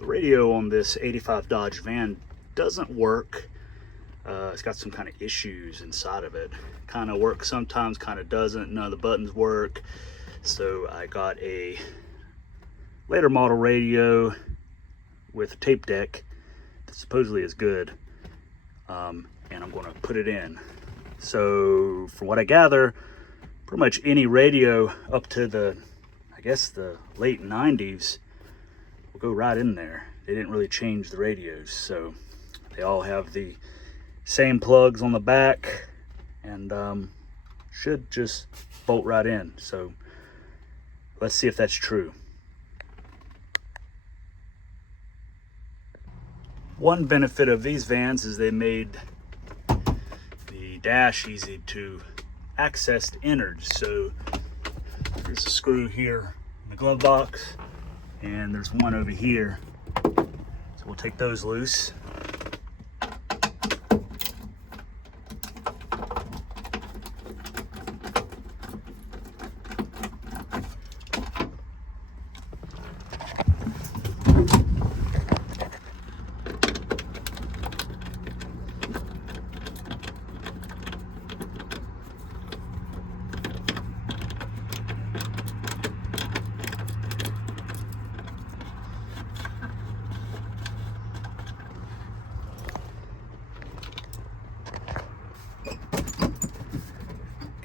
The radio on this 85 Dodge van doesn't work. It's got some kind of issues inside of it. Kind of works sometimes, kind of doesn't. None of the buttons work. So I got a later model radio with a tape deck that supposedly is good. And I'm going to put it in. So from what I gather, pretty much any radio up to the, I guess, the late 90s will go right in there. They didn't really change the radios, so they all have the same plugs on the back and should just bolt right in. So let's see if that's true. One benefit of these vans is they made the dash easy to access innards. So there's a screw here in the glove box, and there's one over here. So we'll take those loose.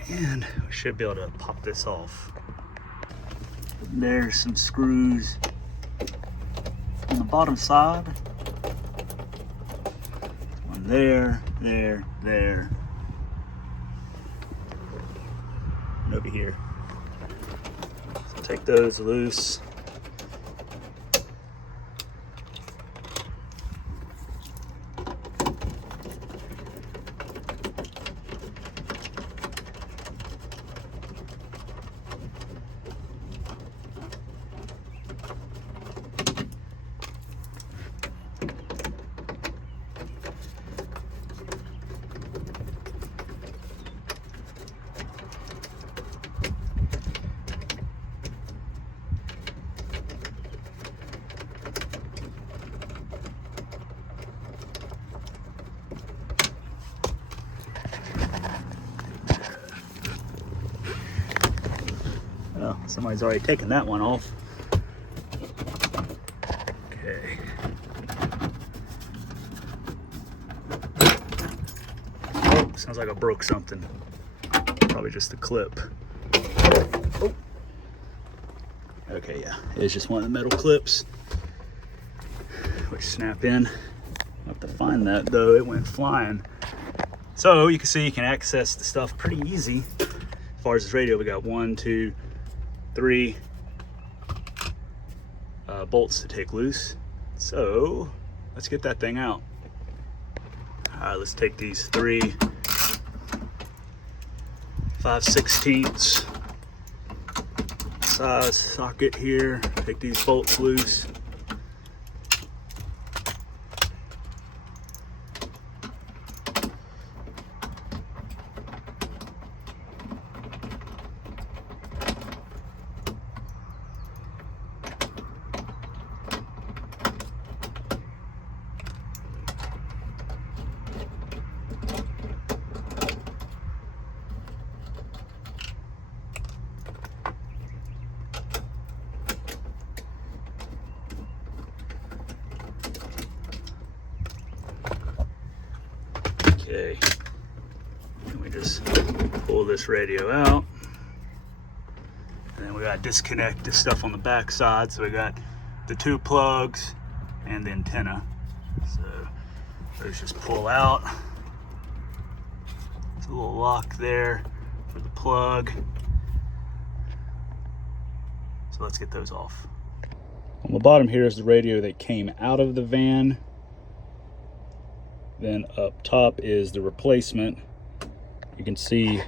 And we should be able to pop this off. There's some screws on the bottom side. One there, there, and over here. So take those loose. Well, somebody's already taken that one off. Okay. Oh, sounds like I broke something. Probably just the clip. Oh. Okay, yeah, it's just one of the metal clips which snap in. I'll have to find that though, it went flying. So you can see you can access the stuff pretty easy. As far as this radio, we got 1, 2, 3 bolts to take loose. So let's get that thing out. All right, let's take these 3 5/16 size socket here, take these bolts loose. Okay, and we just pull this radio out, and then we gotta disconnect this stuff on the back side. So we got the 2 plugs and the antenna. So those just pull out. There's a little lock there for the plug. So let's get those off. On the bottom here is the radio that came out of the van. Then up top is the replacement. You can see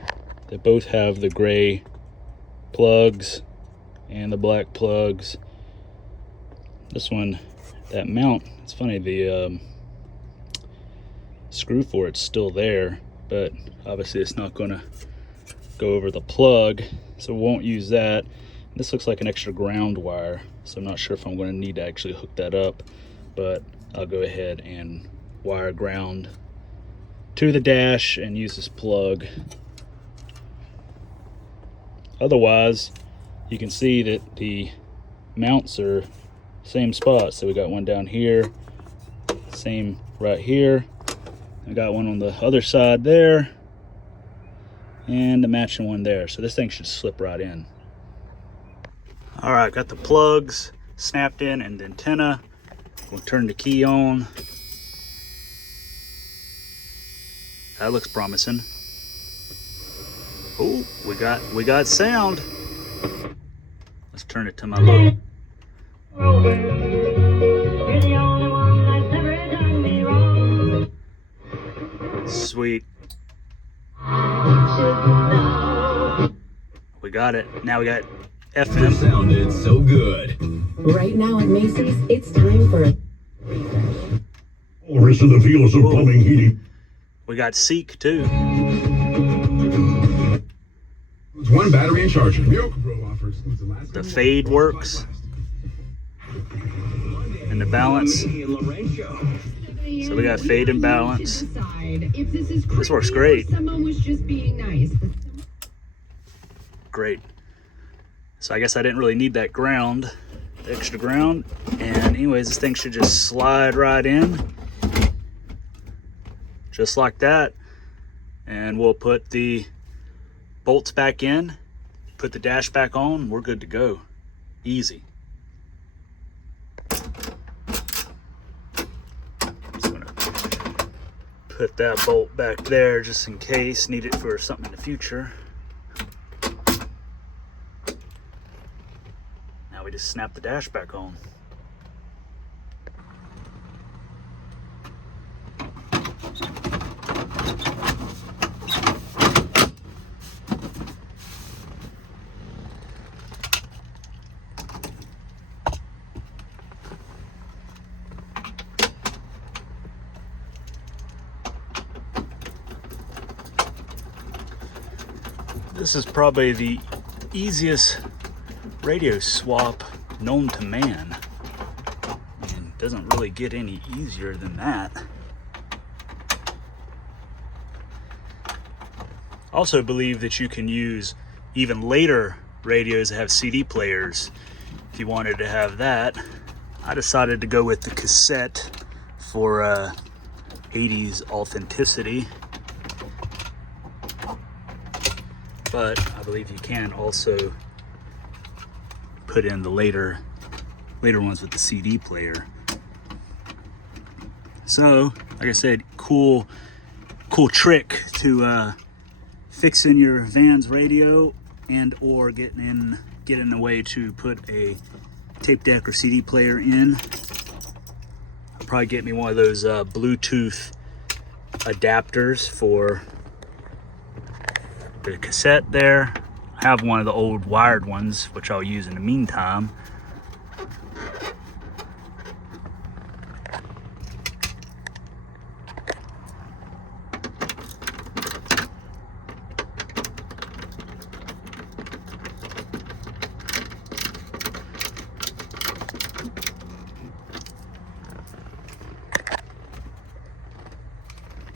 they both have the gray plugs and the black plugs. This one, that mount, it's funny, the screw for it's still there, but obviously it's not going to go over the plug, so we won't use that. This looks like an extra ground wire, so I'm not sure if I'm going to need to actually hook that up, but I'll go ahead and wire ground to the dash and use this plug. Otherwise, you can see that the mounts are same spot. So we got one down here, same right here. I got one on the other side there, and the matching one there. So this thing should slip right in. All right, got the plugs snapped in and the antenna. We'll turn the key on. That looks promising. Oh, we got sound. Let's turn it to my low. Sweet. We got it. Now we got FM. It sounded so good. Right now at Macy's, it's time for a Rest of the fields of plumbing, heating. We got Seek too. It's one battery and charger. The fade works. And the balance. So we got fade and balance. This works great. Great. So I guess I didn't really need that ground, the extra ground. And anyways, this thing should just slide right in. Just like that. And we'll put the bolts back in, put the dash back on, we're good to go. Easy. Just gonna put that bolt back there just in case, need it for something in the future. Now we just snap the dash back on. This is probably the easiest radio swap known to man, and it doesn't really get any easier than that. Also believe that you can use even later radios that have CD players if you wanted to have that. I decided to go with the cassette for 80s authenticity. But I believe you can also put in the later ones with the CD player. So, like I said, cool trick to fixing your van's radio and or getting a way to put a tape deck or CD player in. I'll probably get me one of those Bluetooth adapters for the cassette there. I have one of the old wired ones, which I'll use in the meantime.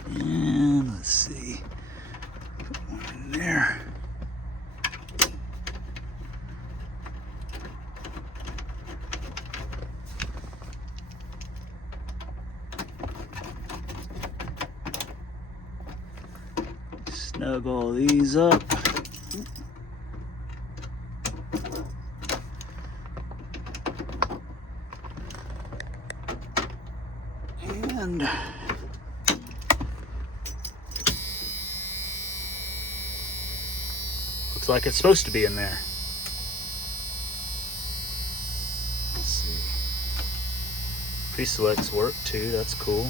And let's see. There. Snug all these up. And looks like it's supposed to be in there. Let's see. Pre-selects work too, that's cool.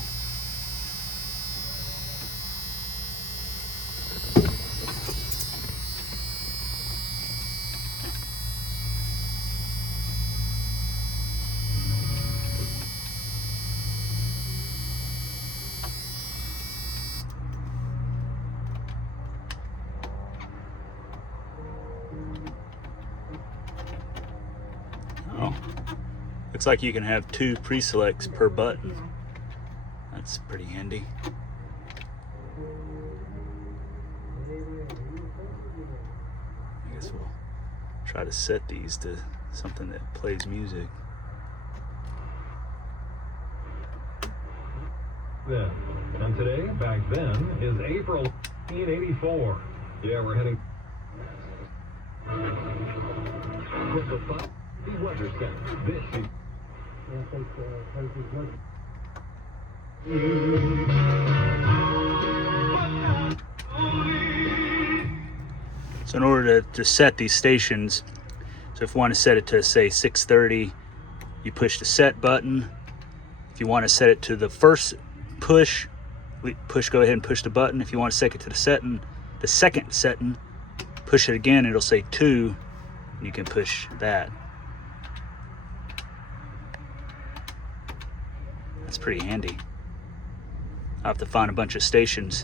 Oh, Looks like you can have 2 pre-selects per button. That's pretty handy. I guess we'll try to set these to something that plays music. Then, and today, back then, is April 1984. Yeah, we're heading from the Weather Center. This is So in order to set these stations, so if you want to set it to say 6:30, you push the set button. If you want to set it to the first push, go ahead and push the button. If you want to set it to the second setting, push it again, it'll say 2, and you can push that. That's pretty handy. I'll have to find a bunch of stations.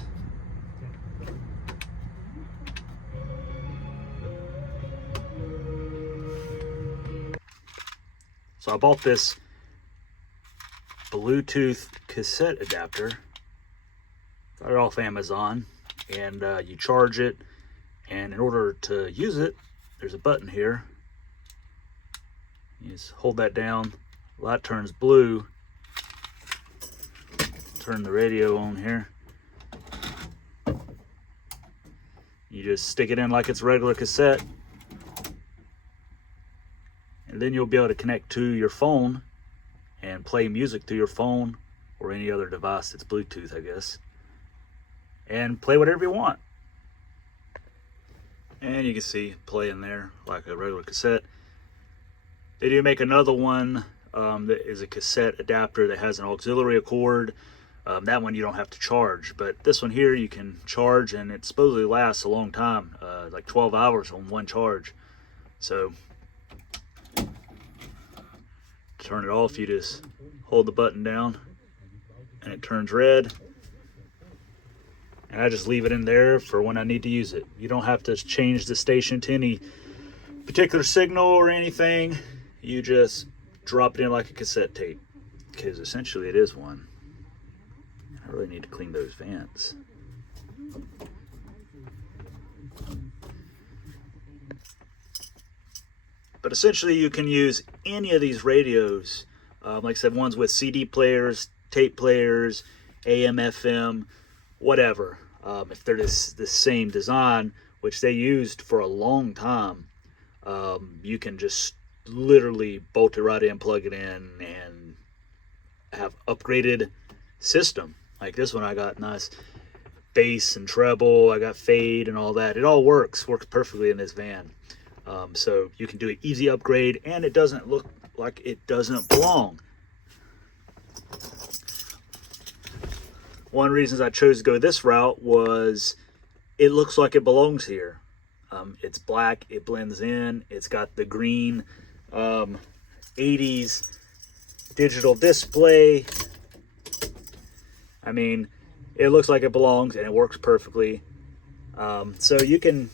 So I bought this Bluetooth cassette adapter. Got it off Amazon, and you charge it, and in order to use it, there's a button here. You just hold that down, light turns blue. Turn the radio on here. You just stick it in like it's a regular cassette, and then you'll be able to connect to your phone and play music through your phone or any other device that's Bluetooth, I guess, and play whatever you want. And you can see play in there like a regular cassette. They do make another one that is a cassette adapter that has an auxiliary cord. That one you don't have to charge, but this one here you can charge, and it supposedly lasts a long time, like 12 hours on one charge. So to turn it off, you just hold the button down and it turns red, and I just leave it in there for when I need to use it. You don't have to change the station to any particular signal or anything. You just drop it in like a cassette tape, because essentially it is one. I really need to clean those vents. But essentially you can use any of these radios. Like I said, ones with CD players, tape players, AM, FM, whatever. If they're the same design, which they used for a long time, you can just literally bolt it right in, plug it in, and have upgraded system. Like this one, I got nice bass and treble, I got fade and all that. It all works perfectly in this van. So you can do an easy upgrade, and it doesn't look like it doesn't belong. One of the reasons I chose to go this route was it looks like it belongs here. It's black, it blends in, it's got the green 80s digital display. I mean, it looks like it belongs, and it works perfectly. So you can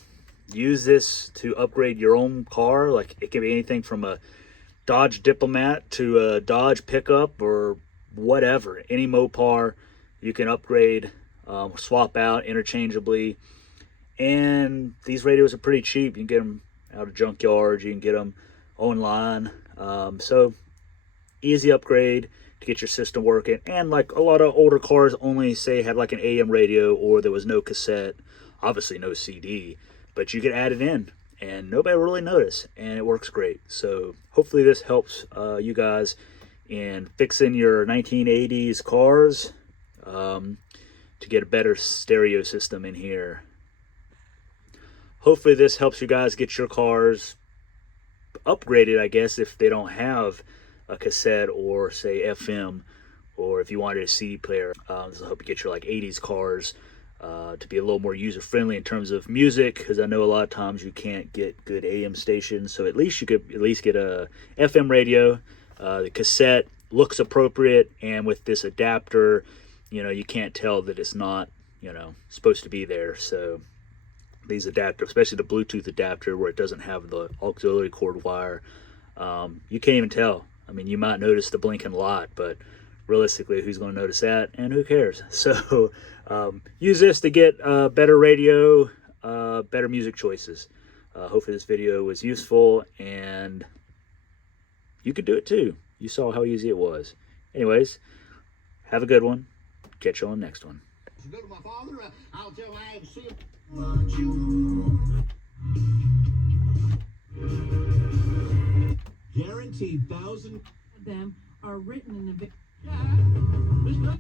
use this to upgrade your own car. Like, it can be anything from a Dodge Diplomat to a Dodge pickup or whatever. Any MoPar you can upgrade, swap out interchangeably. And these radios are pretty cheap. You can get them out of junkyards, you can get them online. So easy upgrade to get your system working. And like a lot of older cars only say had like an AM radio, or there was no cassette, obviously no CD, but you could add it in and nobody will really notice, and it works great. So hopefully this helps you guys in fixing your 1980s cars, to get a better stereo system in here. Hopefully this helps you guys get your cars upgraded, I guess, if they don't have a cassette or say FM, or if you wanted a CD player. This will help you get your like 80s cars to be a little more user friendly in terms of music, because I know a lot of times you can't get good AM stations. So at least you could get a FM radio. The cassette looks appropriate, and with this adapter, you can't tell that it's not supposed to be there. So these adapters, especially the Bluetooth adapter where it doesn't have the auxiliary cord wire, you can't even tell. I mean, you might notice the blinking light, but realistically, who's going to notice that, and who cares? So use this to get better radio, better music choices. Hopefully this video was useful, and you could do it too. You saw how easy it was. Anyways, have a good one. Catch you on the next one. Go to my father, I'll tell I have seen guaranteed 1,000 Them are written in the Yeah,